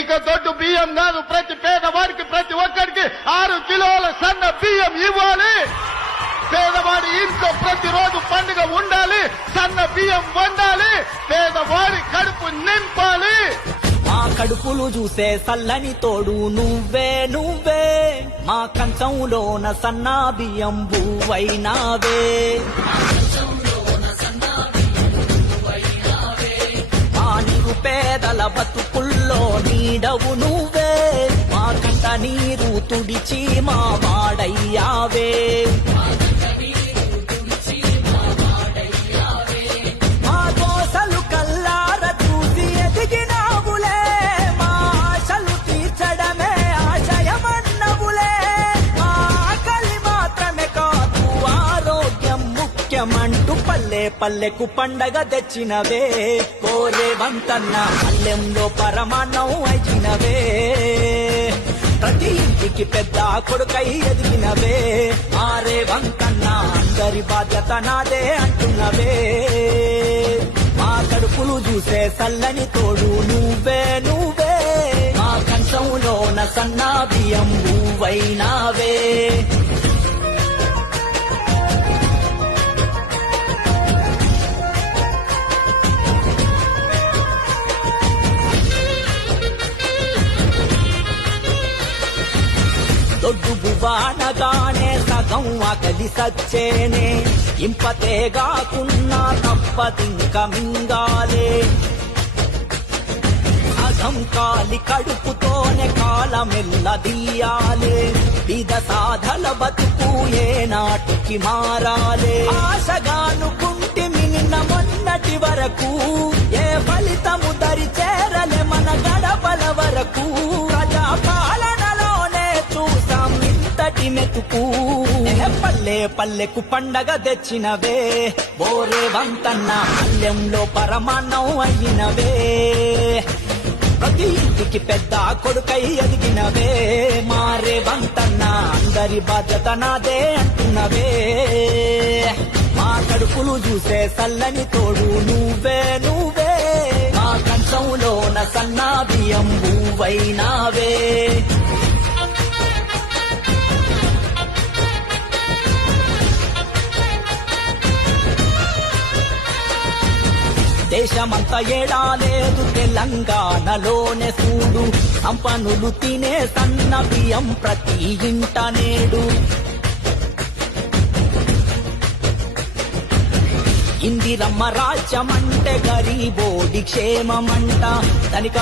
ఇక దొడ్డు బియ్యం కాదు, ప్రతి పేదవాడికి ప్రతి ఒక్కరికి 6 కిలోల సన్న బియ్యం ఇవ్వాలి. పేదవాడి ఇంట్లో ప్రతిరోజు పండుగ ఉండాలి, సన్న బియ్యం వండాలి, పేదవాడి కడుపు నింపాలి. మా కడుపులు చూసే సల్లని తోడు నువ్వే నువ్వే, మా కంచంలోన సన్నా బియ్యం బువ్వైనావే. మా నిరుపేదల బతుకుల్లో నీడవు నువ్వే, మా కంట నీరు తుడిచి మా వాడయ్యావే. మా దోసలు కల్లార చూసి ఎదిగినావులే, మా ఆశలు తీర్చడమే ఆశయమన్నవులే. మా ఆకలి మాత్రమే కాదు ఆరోగ్యం ముఖ్యమంటూ పల్లె పల్లెకు పండగ తెచ్చినవే. కోరే వంతన్న పల్లెంలో పరమాన్నం అయినవే. ప్రతి ఇంటికి పెద్ద కొడుకై ఎదిగినవే. మారే వంతన్న అందరి బాధ్యత నాదే అంటున్నవే. మా కడుపులు చూసే సల్లని తోడు నువ్వే నువ్వే, మా కంచంలోన సన్నా బియ్యం నువ్వైనావే. దొడ్డు బువ్వానగానే సగం ఆకలి సచ్చేనే, ఇంపతేగాకున్నా తప్పదింక మింగాలే. సగం కాలి కడుపుతోనే కాలమెల్లదీయాలే. విధ సాధల బతుకు ఏ నాటికి మారాలే. ఆశగానుకుంటే నిన్న మొన్నటి వరకు ఏ ఫలితము దరి చేరలే మన గడపల వరకు. ప్రజా పాలనలోనే చూసాం ఇంతటి మెతుకు. పల్లె పల్లెకు పండగ తెచ్చినవే. బోరే వంతన్న పల్లెంలో పరమాన్నం అయినవే. ప్రతి ఇంటికి పెద్ద కొడుకై ఎదిగినవే. మారే వంతన్న అందరి బాధ్యత నాదే అంటున్నవే. మా కడుపులు చూసే సల్లని తోడు నువ్వే నువ్వే, మా కంచంలోన సన్నా బియ్యం నువ్వైనావే. దేశమంతా ఏడాలేదు తెలంగాణలోనే చూడు, సంపన్నులు తినే సన్న బియ్యం ప్రతి ఇంట నేడు. ఇందిరమ్మ రాజ్యమంటే గరీబోడి క్షేమమంట, ధనిక